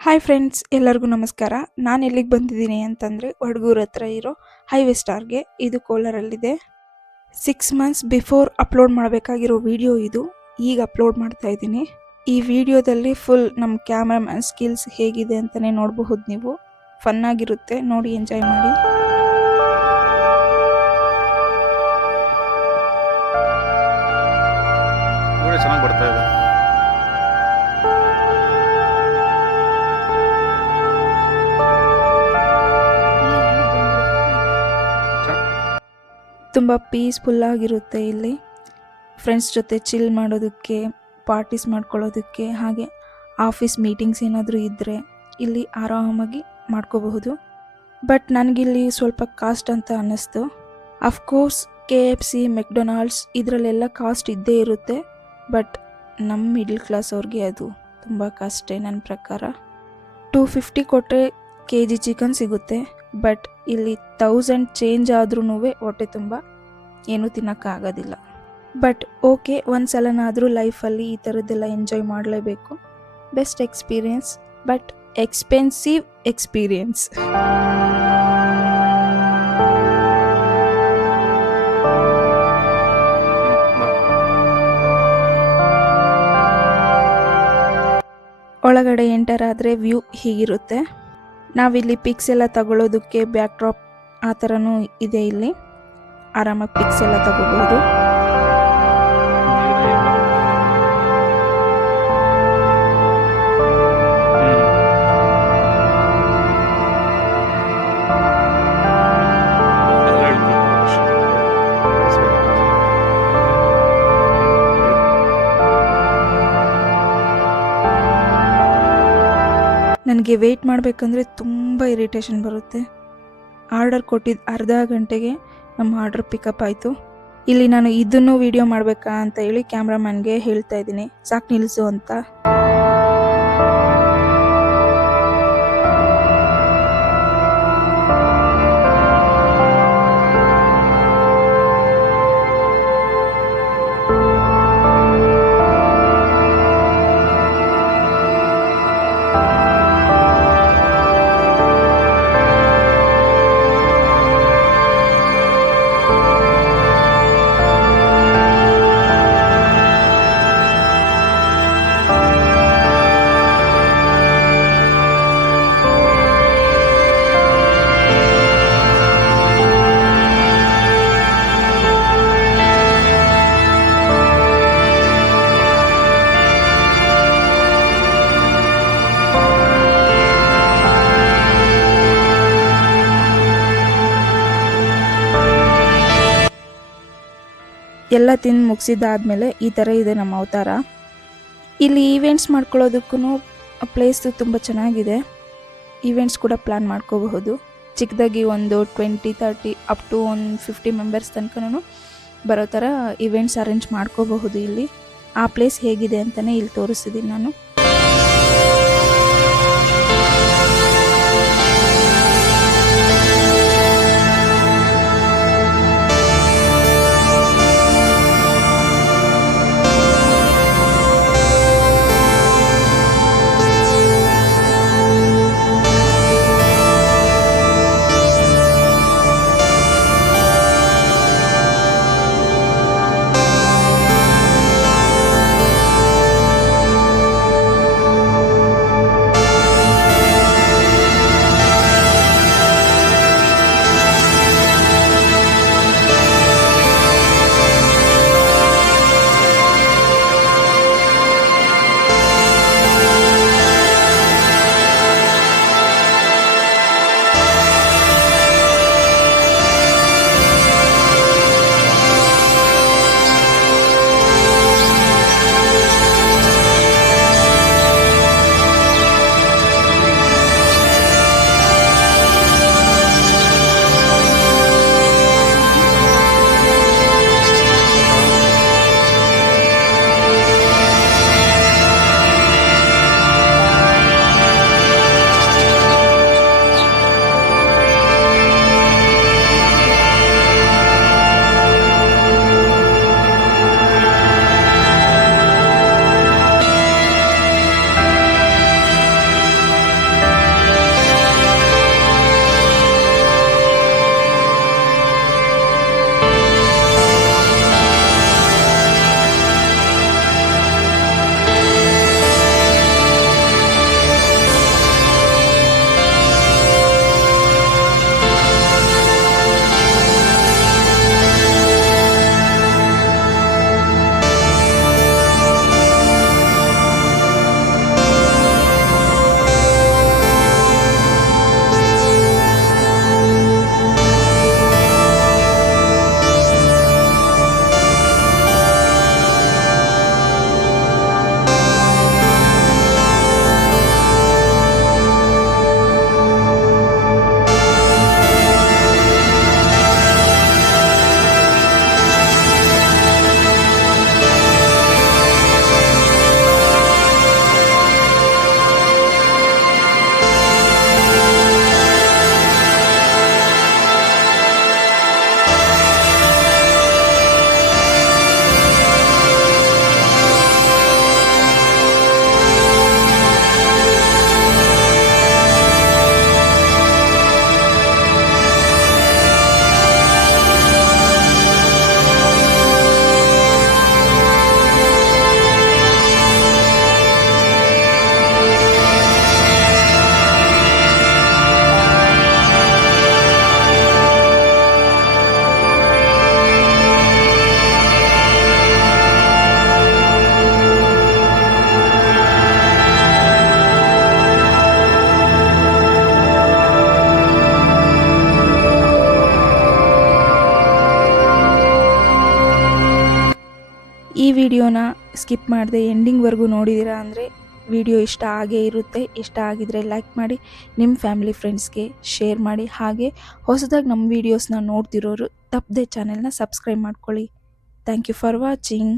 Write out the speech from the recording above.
Hi friends, ಎಲ್ಲರಿಗೂ ನಮಸ್ಕಾರ. ನಾನು ಎಲ್ಲಿಗೆ ಬಂದಿದ್ದೀನಿ ಅಂತಂದರೆ ವಡಗೂರು ಹತ್ರ ಇರೋ ಹೈವೇ ಸ್ಟಾರ್ಗೆ. ಇದು ಕೋಲಾರಲ್ಲಿದೆ. 6 ಮಂತ್ಸ್ ಬಿಫೋರ್ ಅಪ್ಲೋಡ್ ಮಾಡಬೇಕಾಗಿರೋ ವಿಡಿಯೋ ಇದು. ಈಗ ಅಪ್ಲೋಡ್ ಮಾಡ್ತಾ ಇದ್ದೀನಿ. ಈ ವಿಡಿಯೋದಲ್ಲಿ ಫುಲ್ ನಮ್ಮ ಕ್ಯಾಮ್ರಾಮ್ಯಾನ್ ಸ್ಕಿಲ್ಸ್ ಹೇಗಿದೆ ಅಂತಲೇ ನೋಡಬಹುದು. ನೀವು ಫನ್ನಾಗಿರುತ್ತೆ, ನೋಡಿ ಎಂಜಾಯ್ ಮಾಡಿ. ಚೆನ್ನಾಗಿ ಬರ್ತಾ ಇದೆ. ತುಂಬ ಪೀಸ್ಫುಲ್ಲಾಗಿರುತ್ತೆ ಇಲ್ಲಿ. ಫ್ರೆಂಡ್ಸ್ ಜೊತೆ ಚಿಲ್ ಮಾಡೋದಕ್ಕೆ, ಪಾರ್ಟೀಸ್ ಮಾಡ್ಕೊಳ್ಳೋದಕ್ಕೆ, ಹಾಗೆ ಆಫೀಸ್ ಮೀಟಿಂಗ್ಸ್ ಏನಾದರೂ ಇದ್ದರೆ ಇಲ್ಲಿ ಆರಾಮಾಗಿ ಮಾಡ್ಕೋಬಹುದು. ಬಟ್ ನನಗಿಲ್ಲಿ ಸ್ವಲ್ಪ ಕಾಸ್ಟ್ ಅಂತ ಅನ್ನಿಸ್ತು. ಅಫ್ಕೋರ್ಸ್ KFC, ಮೆಕ್ಡೊನಾಲ್ಡ್ಸ್ ಇದರಲ್ಲೆಲ್ಲ ಕಾಸ್ಟ್ ಇದ್ದೇ ಇರುತ್ತೆ. ಬಟ್ ನಮ್ಮ ಮಿಡ್ಲ್ ಕ್ಲಾಸ್ ಅವ್ರಿಗೆ ಅದು ತುಂಬ ಕಾಸ್ಟೇ ನನ್ನ ಪ್ರಕಾರ. 250 ಕೊಟ್ಟರೆ kg ಚಿಕನ್ ಸಿಗುತ್ತೆ. ಬಟ್ ಇಲ್ಲಿ 1000 ಚೇಂಜ್ ಆದ್ರೂ ಹೊಟ್ಟೆ ತುಂಬ ಏನೂ ತಿನ್ನೋಕ್ಕಾಗೋದಿಲ್ಲ. ಬಟ್ ಓಕೆ, ಒಂದು ಸಲನಾದರೂ ಲೈಫಲ್ಲಿ ಈ ಥರದ್ದೆಲ್ಲ ಎಂಜಾಯ್ ಮಾಡಲೇಬೇಕು. Best experience, but expensive experience. ಒಳಗಡೆ ಎಂಟರ್ ಆದರೆ ವ್ಯೂ ಹೀಗಿರುತ್ತೆ. ನಾವಿಲ್ಲಿ ಪಿಕ್ಸ್ ಎಲ್ಲ ತಗೊಳ್ಳೋದಕ್ಕೆ ಬ್ಯಾಕ್ ಡ್ರಾಪ್ ಆ ಥರನೂ ಇದೆ. ಇಲ್ಲಿ ಆರಾಮಾಗಿ ಪಿಕ್ಸ್ ಎಲ್ಲ ತಗೋಬಹುದು. ನನಗೆ ವೆಯ್ಟ್ ಮಾಡಬೇಕಂದ್ರೆ ತುಂಬ ಇರಿಟೇಷನ್ ಬರುತ್ತೆ. ಆರ್ಡರ್ ಕೊಟ್ಟಿದ್ದು ಅರ್ಧ ಗಂಟೆಗೆ ನಮ್ಮ ಆರ್ಡರ್ ಪಿಕಪ್ ಆಯಿತು. ಇಲ್ಲಿ ನಾನು ಇದನ್ನು ವಿಡಿಯೋ ಮಾಡಬೇಕಾ ಅಂತ ಹೇಳಿ ಕ್ಯಾಮ್ರಾಮನ್ಗೆ ಹೇಳ್ತಾ ಇದ್ದೀನಿ, ಸಾಕು ನಿಲ್ಲಿಸು ಅಂತ. ಎಲ್ಲ ತಿಂದು ಮುಗಿಸಿದ್ದಾದಮೇಲೆ ಈ ಥರ ಇದೆ ನಮ್ಮ ಅವತಾರ. ಇಲ್ಲಿ ಈವೆಂಟ್ಸ್ ಮಾಡ್ಕೊಳ್ಳೋದಕ್ಕೂ ಪ್ಲೇಸ್ ತುಂಬ ಚೆನ್ನಾಗಿದೆ. ಈವೆಂಟ್ಸ್ ಕೂಡ ಪ್ಲ್ಯಾನ್ ಮಾಡ್ಕೋಬಹುದು. ಚಿಕ್ಕದಾಗಿ ಒಂದು 20-30 ಅಪ್ ಟು ಒಂದು 50 ಮೆಂಬರ್ಸ್ ತನಕನೂ ಬರೋ ಥರ ಈವೆಂಟ್ಸ್ ಅರೇಂಜ್ ಮಾಡ್ಕೋಬಹುದು. ಇಲ್ಲಿ ಆ ಪ್ಲೇಸ್ ಹೇಗಿದೆ ಅಂತಲೇ ಇಲ್ಲಿ ತೋರಿಸ್ತಿದ್ದೀನಿ ನಾನು. ಸ್ಕಿಪ್ ಮಾಡದೆ ಎಂಡಿಂಗ್ವರೆಗೂ ನೋಡಿದ್ದೀರಾ ಅಂದರೆ ವಿಡಿಯೋ ಇಷ್ಟ ಆಗೇ ಇರುತ್ತೆ. ಇಷ್ಟ ಆಗಿದರೆ ಲೈಕ್ ಮಾಡಿ, ನಿಮ್ಮ ಫ್ಯಾಮಿಲಿ ಫ್ರೆಂಡ್ಸ್ಗೆ ಶೇರ್ ಮಾಡಿ. ಹಾಗೆ ಹೊಸದಾಗಿ ನಮ್ಮ ವೀಡಿಯೋಸ್ನ ನೋಡ್ತಿರೋರು ತಪ್ಪದೆ ಚಾನೆಲ್ನ ಸಬ್ಸ್ಕ್ರೈಬ್ ಮಾಡ್ಕೊಳ್ಳಿ. Thank you for watching.